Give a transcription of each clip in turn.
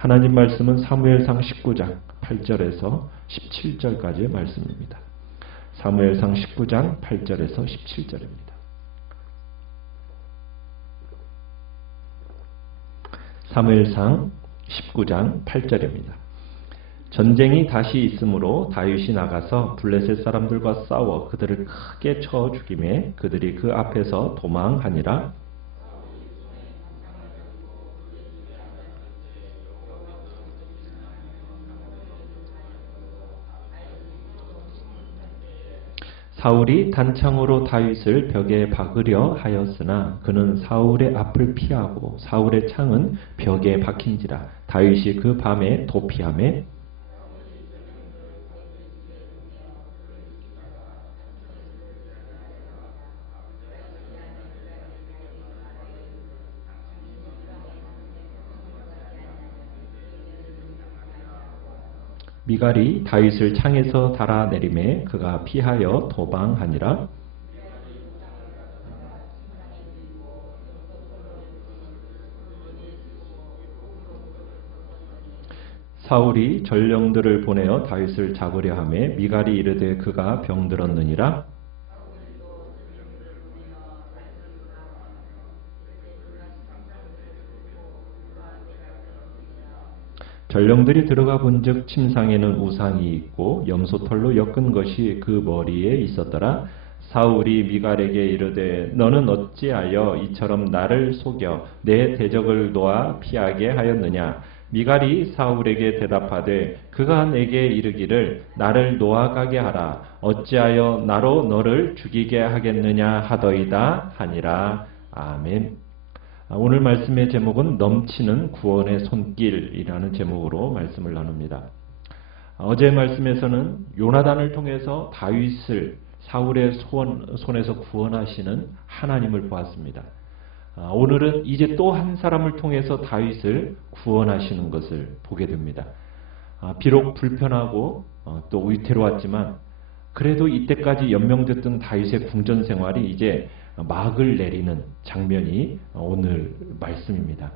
하나님 말씀은 사무엘상 19장 8절에서 17절까지의 말씀입니다. 사무엘상 19장 8절에서 17절입니다. 사무엘상 19장 8절입니다. 전쟁이 다시 있으므로 다윗이 나가서 블레셋 사람들과 싸워 그들을 크게 쳐 죽이매 그들이 그 앞에서 도망하니라. 사울이 단창으로 다윗을 벽에 박으려 하였으나 그는 사울의 앞을 피하고 사울의 창은 벽에 박힌지라. 다윗이 그 밤에 도피하매 미갈이 다윗을 창에서 달아내림에 그가 피하여 도망하니라. 사울이 전령들을 보내어 다윗을 잡으려 하매 미갈이 이르되 그가 병들었느니라. 전령들이 들어가 본즉 침상에는 우상이 있고 염소털로 엮은 것이 그 머리에 있었더라. 사울이 미갈에게 이르되 너는 어찌하여 이처럼 나를 속여 내 대적을 놓아 피하게 하였느냐. 미갈이 사울에게 대답하되 그가 내게 이르기를 나를 놓아가게 하라. 어찌하여 나로 너를 죽이게 하겠느냐 하더이다 하니라. 아멘. 오늘 말씀의 제목은 넘치는 구원의 손길이라는 제목으로 말씀을 나눕니다. 어제 말씀에서는 요나단을 통해서 다윗을 사울의 손에서 구원하시는 하나님을 보았습니다. 오늘은 이제 또 한 사람을 통해서 다윗을 구원하시는 것을 보게 됩니다. 비록 불편하고 또 위태로웠지만 그래도 이때까지 연명됐던 다윗의 궁전 생활이 이제 막을 내리는 장면이 오늘 말씀입니다.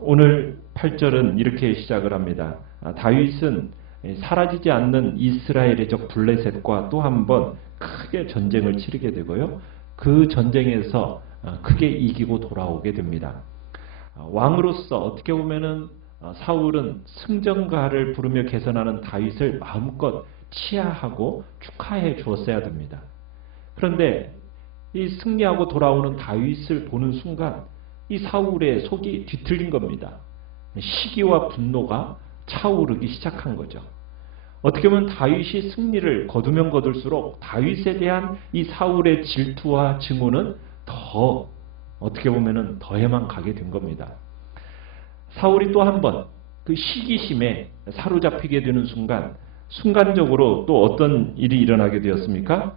오늘 8절은 이렇게 시작을 합니다. 다윗은 사라지지 않는 이스라엘의 적 블레셋과 또 한 번 크게 전쟁을 치르게 되고요. 그 전쟁에서 크게 이기고 돌아오게 됩니다. 왕으로서 어떻게 보면은 사울은 승전가를 부르며 개선하는 다윗을 마음껏 치하하고 축하해 주었어야 됩니다. 그런데 이 승리하고 돌아오는 다윗을 보는 순간 이 사울의 속이 뒤틀린 겁니다. 시기와 분노가 차오르기 시작한 거죠. 어떻게 보면 다윗이 승리를 거두면 거둘수록 다윗에 대한 이 사울의 질투와 증오는 더 어떻게 보면 더해만 가게 된 겁니다. 사울이 또 한 번 그 시기심에 사로잡히게 되는 순간적으로 또 어떤 일이 일어나게 되었습니까?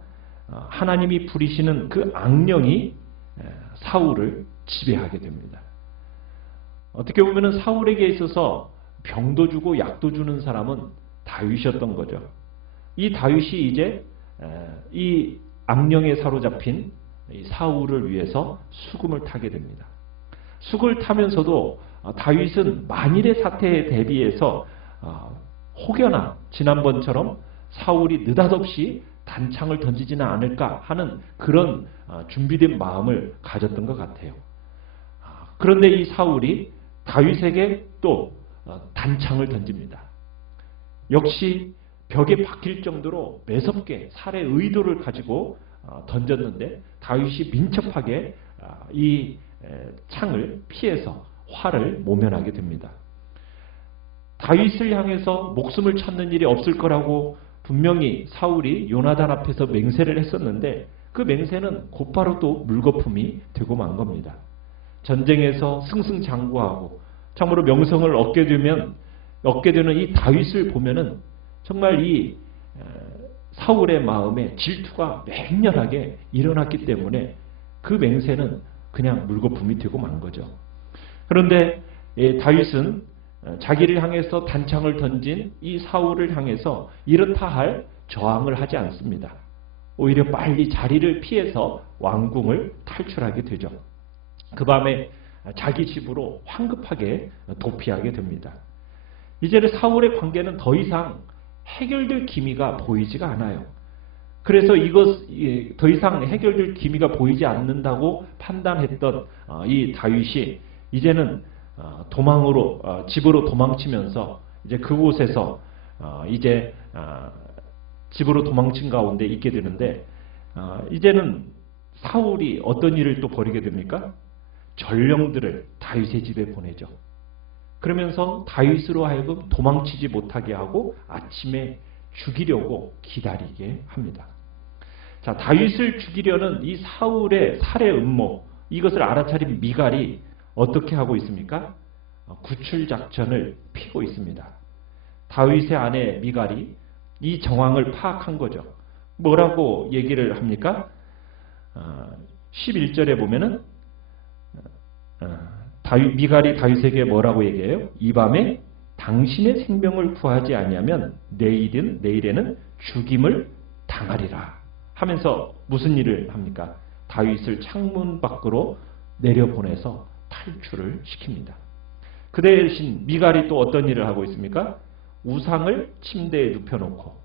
하나님이 부리시는 그 악령이 사울을 지배하게 됩니다. 어떻게 보면 사울에게 있어서 병도 주고 약도 주는 사람은 다윗이었던 거죠. 이 다윗이 이제 이 악령에 사로잡힌 사울을 위해서 수금을 타게 됩니다. 수금을 타면서도 다윗은 만일의 사태에 대비해서 혹여나 지난번처럼 사울이 느닷없이 단창을 던지지는 않을까 하는 그런 준비된 마음을 가졌던 것 같아요. 그런데 이 사울이 다윗에게 또 단창을 던집니다. 역시 벽에 박힐 정도로 매섭게 살해 의도를 가지고 던졌는데 다윗이 민첩하게 이 창을 피해서 화를 모면하게 됩니다. 다윗을 향해서 목숨을 찾는 일이 없을 거라고 분명히 사울이 요나단 앞에서 맹세를 했었는데 그 맹세는 곧바로 또 물거품이 되고 만 겁니다. 전쟁에서 승승장구하고 참으로 명성을 얻게 되는 이 다윗을 보면은 정말 이 사울의 마음에 질투가 맹렬하게 일어났기 때문에 그 맹세는 그냥 물거품이 되고 만 거죠. 그런데 다윗은 자기를 향해서 단창을 던진 이 사울을 향해서 이렇다 할 저항을 하지 않습니다. 오히려 빨리 자리를 피해서 왕궁을 탈출하게 되죠. 그 밤에 자기 집으로 황급하게 도피하게 됩니다. 이제는 사울의 관계는 더 이상 해결될 기미가 보이지가 않아요. 그래서 더 이상 해결될 기미가 보이지 않는다고 판단했던 이 다윗이 이제는 집으로 도망치면서 이제 그곳에서 이제 집으로 도망친 가운데 있게 되는데, 이제는 사울이 어떤 일을 또 벌이게 됩니까? 전령들을 다윗의 집에 보내죠. 그러면서 다윗으로 하여금 도망치지 못하게 하고 아침에 죽이려고 기다리게 합니다. 자, 다윗을 죽이려는 이 사울의 살해 음모, 이것을 알아차린 미갈이 어떻게 하고 있습니까? 구출 작전을 피고 있습니다. 다윗의 아내 미갈이 이 정황을 파악한 거죠. 뭐라고 얘기를 합니까? 11절에 보면은 미갈이 다윗에게 뭐라고 얘기해요? 이 밤에 당신의 생명을 구하지 아니하면 내일에는 죽임을 당하리라 하면서 무슨 일을 합니까? 다윗을 창문 밖으로 내려보내서 탈출을 시킵니다. 그 대신 미갈이 또 어떤 일을 하고 있습니까? 우상을 침대에 눕혀놓고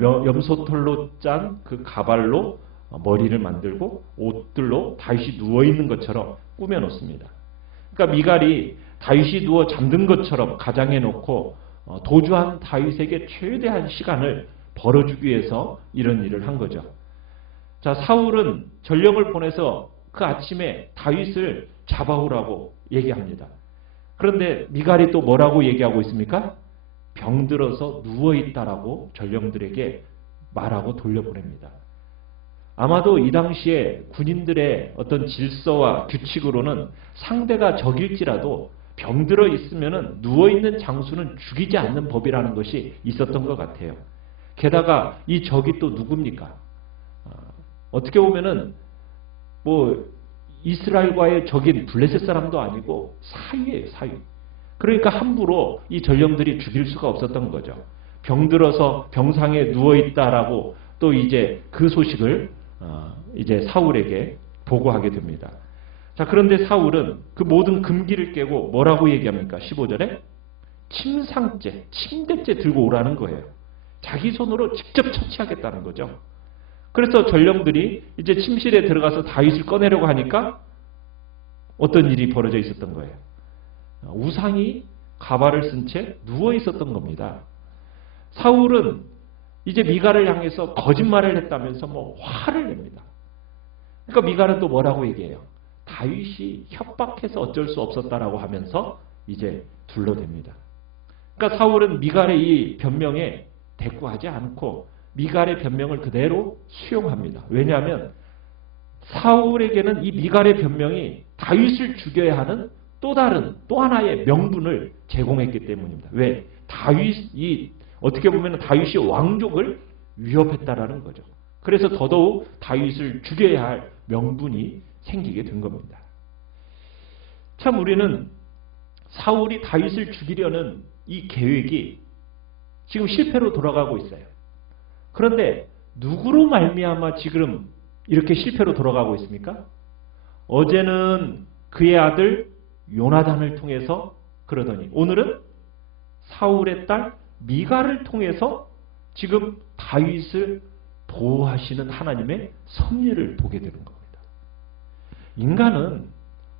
염소털로 짠 그 가발로 머리를 만들고 옷들로 다윗이 누워있는 것처럼 꾸며놓습니다. 그러니까 미갈이 다윗이 누워 잠든 것처럼 가장해 놓고 도주한 다윗에게 최대한 시간을 벌어주기 위해서 이런 일을 한 거죠. 자, 사울은 전령을 보내서 그 아침에 다윗을 잡아오라고 얘기합니다. 그런데 미갈이 또 뭐라고 얘기하고 있습니까? 병들어서 누워있다라고 전령들에게 말하고 돌려보냅니다. 아마도 이 당시에 군인들의 어떤 질서와 규칙으로는 상대가 적일지라도 병들어 있으면 누워있는 장수는 죽이지 않는 법이라는 것이 있었던 것 같아요. 게다가 이 적이 또 누굽니까? 어떻게 보면은 이스라엘과의 적인 블레셋 사람도 아니고 사위예요, 사위. 그러니까 함부로 이 전령들이 죽일 수가 없었던 거죠. 병들어서 병상에 누워있다라고 또 이제 그 소식을 이제 사울에게 보고하게 됩니다. 자, 그런데 사울은 그 모든 금기를 깨고 뭐라고 얘기합니까? 15절에 침상째, 침대째 들고 오라는 거예요. 자기 손으로 직접 처치하겠다는 거죠. 그래서 전령들이 이제 침실에 들어가서 다윗을 꺼내려고 하니까 어떤 일이 벌어져 있었던 거예요. 우상이 가발을 쓴 채 누워 있었던 겁니다. 사울은 이제 미갈을 향해서 거짓말을 했다면서 화를 냅니다. 그러니까 미갈은 또 뭐라고 얘기해요? 다윗이 협박해서 어쩔 수 없었다라고 하면서 이제 둘러댑니다. 그러니까 사울은 미갈의 이 변명에 대꾸하지 않고 미갈의 변명을 그대로 수용합니다. 왜냐하면 사울에게는 이 미갈의 변명이 다윗을 죽여야 하는 또 하나의 명분을 제공했기 때문입니다. 왜? 어떻게 보면 다윗이 왕족을 위협했다라는 거죠. 그래서 더더욱 다윗을 죽여야 할 명분이 생기게 된 겁니다. 참 우리는 사울이 다윗을 죽이려는 이 계획이 지금 실패로 돌아가고 있어요. 그런데 누구로 말미암아 지금 이렇게 실패로 돌아가고 있습니까? 어제는 그의 아들 요나단을 통해서 그러더니 오늘은 사울의 딸 미갈을 통해서 지금 다윗을 보호하시는 하나님의 섭리를 보게 되는 겁니다. 인간은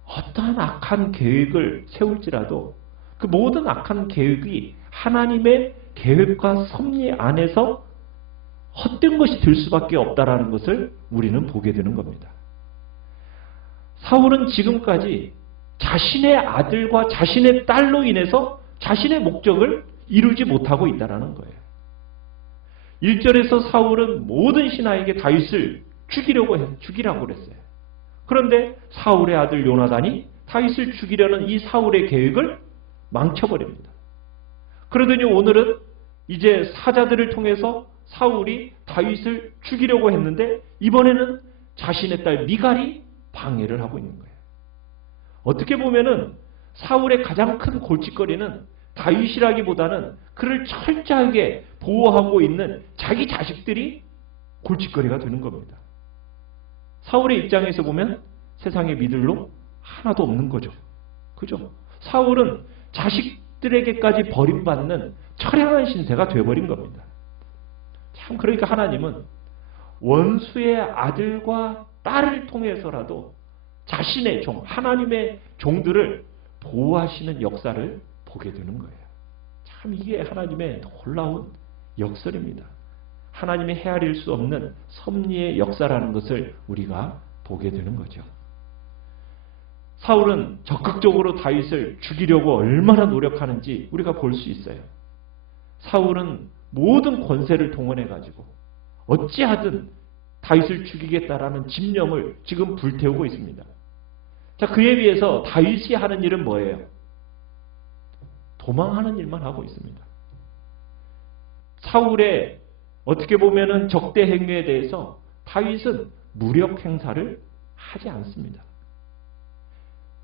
어떠한 악한 계획을 세울지라도 그 모든 악한 계획이 하나님의 계획과 섭리 안에서 헛된 것이 될 수밖에 없다라는 것을 우리는 보게 되는 겁니다. 사울은 지금까지 자신의 아들과 자신의 딸로 인해서 자신의 목적을 이루지 못하고 있다는 거예요. 1절에서 사울은 모든 신하에게 다윗을 죽이라고 그랬어요. 그런데 사울의 아들 요나단이 다윗을 죽이려는 이 사울의 계획을 망쳐버립니다. 그러더니 오늘은 이제 사자들을 통해서 사울이 다윗을 죽이려고 했는데 이번에는 자신의 딸 미갈이 방해를 하고 있는 거예요. 어떻게 보면은 사울의 가장 큰 골칫거리는 다윗이라기보다는 그를 철저하게 보호하고 있는 자기 자식들이 골칫거리가 되는 겁니다. 사울의 입장에서 보면 세상에 믿을 놈 하나도 없는 거죠. 그죠? 사울은 자식들에게까지 버림받는 처량한 신세가 되어버린 겁니다. 참 그러니까 하나님은 원수의 아들과 딸을 통해서라도 자신의 종, 하나님의 종들을 보호하시는 역사를 보게 되는 거예요. 참 이게 하나님의 놀라운 역설입니다. 하나님이 헤아릴 수 없는 섭리의 역사라는 것을 우리가 보게 되는 거죠. 사울은 적극적으로 다윗을 죽이려고 얼마나 노력하는지 우리가 볼 수 있어요. 사울은 모든 권세를 동원해가지고 어찌하든 다윗을 죽이겠다라는 집념을 지금 불태우고 있습니다. 자, 그에 비해서 다윗이 하는 일은 뭐예요? 도망하는 일만 하고 있습니다. 사울의 어떻게 보면은 적대 행위에 대해서 다윗은 무력 행사를 하지 않습니다.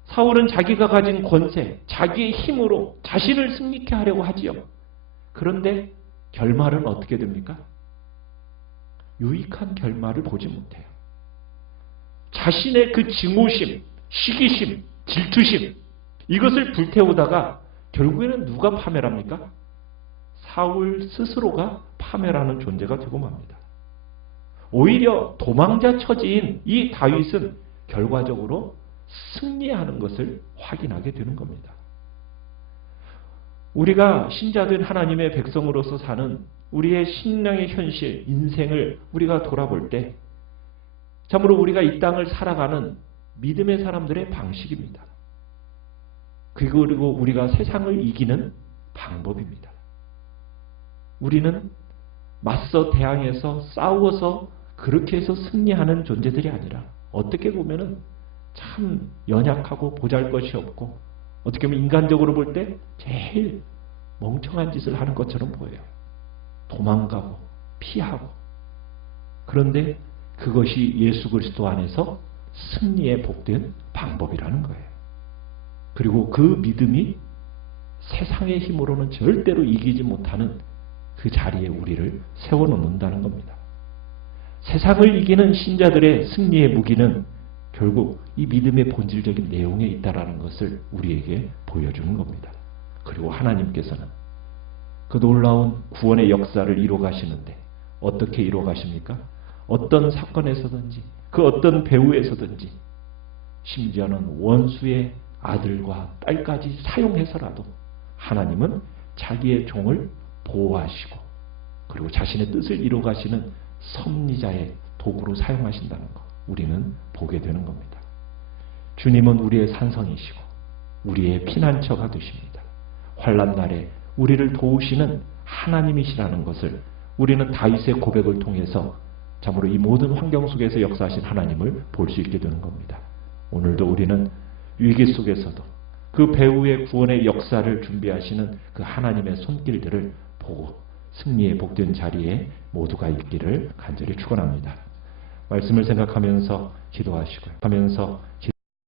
사울은 자기가 가진 권세, 자기의 힘으로 자신을 승리케 하려고 하지요. 그런데 결말은 어떻게 됩니까? 유익한 결말을 보지 못해요. 자신의 그 증오심, 시기심, 질투심 이것을 불태우다가 결국에는 누가 파멸합니까? 사울 스스로가 파멸하는 존재가 되고 맙니다. 오히려 도망자 처지인 이 다윗은 결과적으로 승리하는 것을 확인하게 되는 겁니다. 우리가 신자된 하나님의 백성으로서 사는 우리의 신앙의 현실, 인생을 우리가 돌아볼 때 참으로 우리가 이 땅을 살아가는 믿음의 사람들의 방식입니다. 그리고 우리가 세상을 이기는 방법입니다. 우리는 맞서 대항해서 싸워서 그렇게 해서 승리하는 존재들이 아니라 어떻게 보면은 참 연약하고 보잘것이 없고 어떻게 보면 인간적으로 볼 때 제일 멍청한 짓을 하는 것처럼 보여요. 도망가고 피하고. 그런데 그것이 예수 그리스도 안에서 승리에 복된 방법이라는 거예요. 그리고 그 믿음이 세상의 힘으로는 절대로 이기지 못하는 그 자리에 우리를 세워놓는다는 겁니다. 세상을 이기는 신자들의 승리의 무기는 결국 이 믿음의 본질적인 내용에 있다는 것을 우리에게 보여주는 겁니다. 그리고 하나님께서는 그 놀라운 구원의 역사를 이루어가시는데 어떻게 이루어가십니까? 어떤 사건에서든지 그 어떤 배후에서든지 심지어는 원수의 아들과 딸까지 사용해서라도 하나님은 자기의 종을 보호하시고 그리고 자신의 뜻을 이루어가시는 섭리자의 도구로 사용하신다는 것 우리는 보게 되는 겁니다. 주님은 우리의 산성이시고 우리의 피난처가 되십니다. 환난 날에 우리를 도우시는 하나님이시라는 것을 우리는 다윗의 고백을 통해서 참으로 이 모든 환경 속에서 역사하신 하나님을 볼 수 있게 되는 겁니다. 오늘도 우리는 위기 속에서도 그 배후의 구원의 역사를 준비하시는 그 하나님의 손길들을 보고 승리의 복된 자리에 모두가 있기를 간절히 축원합니다. 말씀을 생각하면서 기도하시고요. 하면서 기도